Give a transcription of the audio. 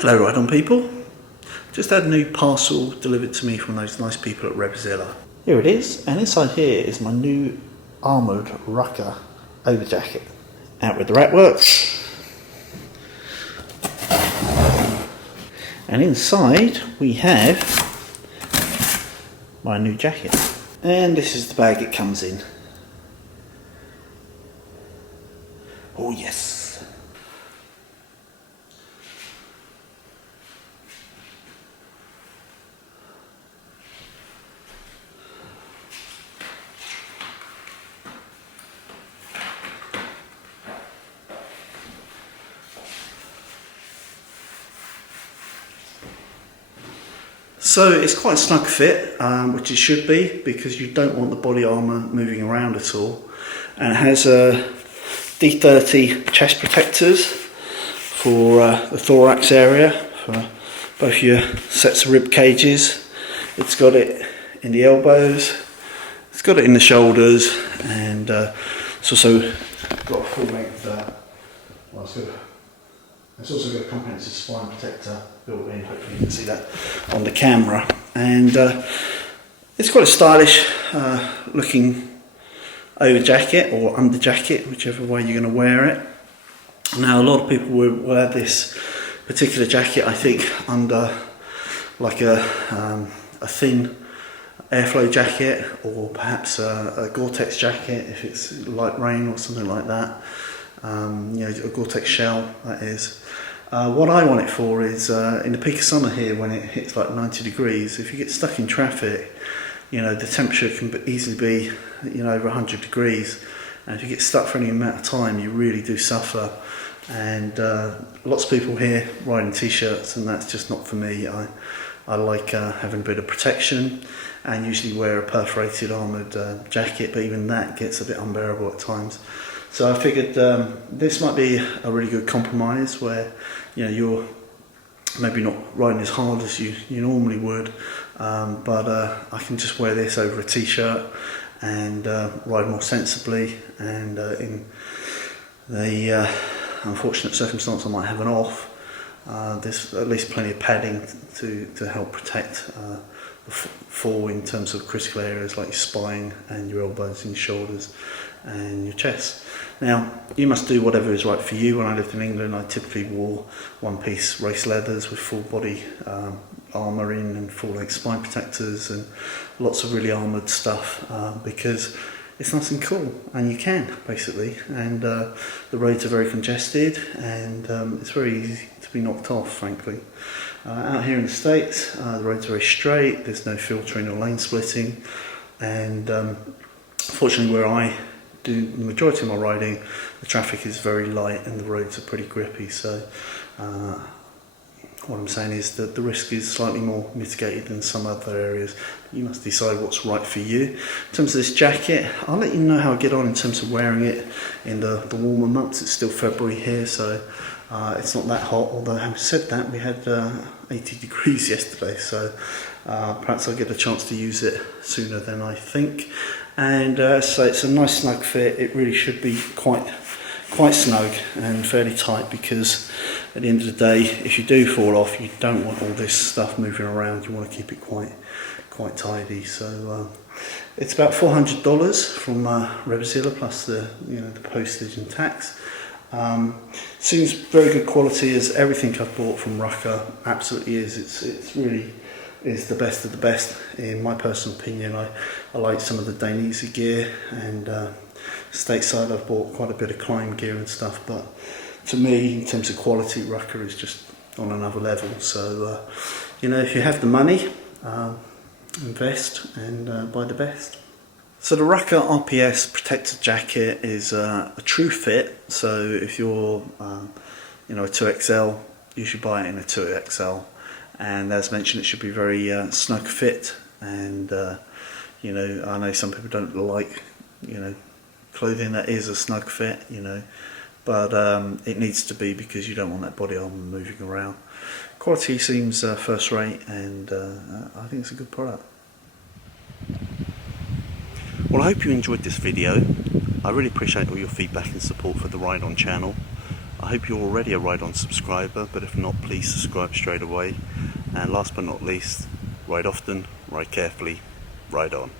Hello Ride-On people, just had a new parcel delivered to me from those nice people at Revzilla. Here it is, and inside here is my new armoured Rukka over jacket. Out with the rack works. And inside we have my new jacket. And this is the bag it comes in. Oh yes. So it's quite a snug fit, which it should be, because you don't want the body armour moving around at all. And it has D30 chest protectors for the thorax area, for both your sets of rib cages. It's got it in the elbows, it's got it in the shoulders, and it's also got a full length, it's also got a comprehensive spine protector built in. Hopefully you can see that on the camera. And it's quite a stylish looking over jacket or under jacket, whichever way you're going to wear it. Now a lot of people will wear this particular jacket, I think, under like a thin airflow jacket, or perhaps a Gore-Tex jacket if it's light rain or something like that. You know, a Gore-Tex shell, that is. What I want it for is in the peak of summer here, when it hits like 90 degrees, if you get stuck in traffic, you know, the temperature can easily be, you know, over 100 degrees, and if you get stuck for any amount of time, you really do suffer. And lots of people here riding t-shirts, and that's just not for me. I like having a bit of protection, and usually wear a perforated armoured jacket, but even that gets a bit unbearable at times. So I figured this might be a really good compromise, where, you know, you're maybe not riding as hard as you normally would, but I can just wear this over a t-shirt and ride more sensibly. And in the unfortunate circumstance I might have an off, there's at least plenty of padding to help protect the fall in terms of critical areas like your spine and your elbows and your shoulders and your chest. Now, you must do whatever is right for you. When I lived in England, I typically wore one-piece race leathers with full body armour in and full-length spine protectors and lots of really armoured stuff, because it's nice and cool, and you can, basically. And the roads are very congested, and it's very easy to be knocked off, frankly. Out here in the States, the roads are very straight, there's no filtering or lane splitting, and fortunately where I do the majority of my riding, the traffic is very light and the roads are pretty grippy. So what I'm saying is that the risk is slightly more mitigated than some other areas. You must decide what's right for you. In terms of this jacket, I'll let you know how I get on in terms of wearing it in the warmer months. It's still February here, so it's not that hot, although having said that, we had 80 degrees yesterday, so perhaps I'll get a chance to use it sooner than I think. And so it's a nice snug fit. It really should be quite snug and fairly tight, because at the end of the day, if you do fall off, you don't want all this stuff moving around. You want to keep it quite tidy. So it's about $400 from Revzilla, plus the postage and tax. Seems very good quality, as everything I've bought from Rukka absolutely is. It's really is the best of the best, in my personal opinion. I like some of the Dainese gear, and stateside I've bought quite a bit of climb gear and stuff, but to me, in terms of quality, Rukka is just on another level. So you know, if you have the money, invest and buy the best. So the Rukka RPS protected jacket is a true fit. So if you're you know, a 2XL, you should buy it in a 2XL. And as mentioned, it should be very snug fit. And you know, I know some people don't like, you know, clothing that is a snug fit, you know, but it needs to be, because you don't want that body armor moving around. Quality seems first rate, and I think it's a good product. Well, I hope you enjoyed this video. I really appreciate all your feedback and support for the Ride On channel. I hope you're already a Ride On subscriber, but if not, please subscribe straight away. And last but not least, ride often, ride carefully, ride on.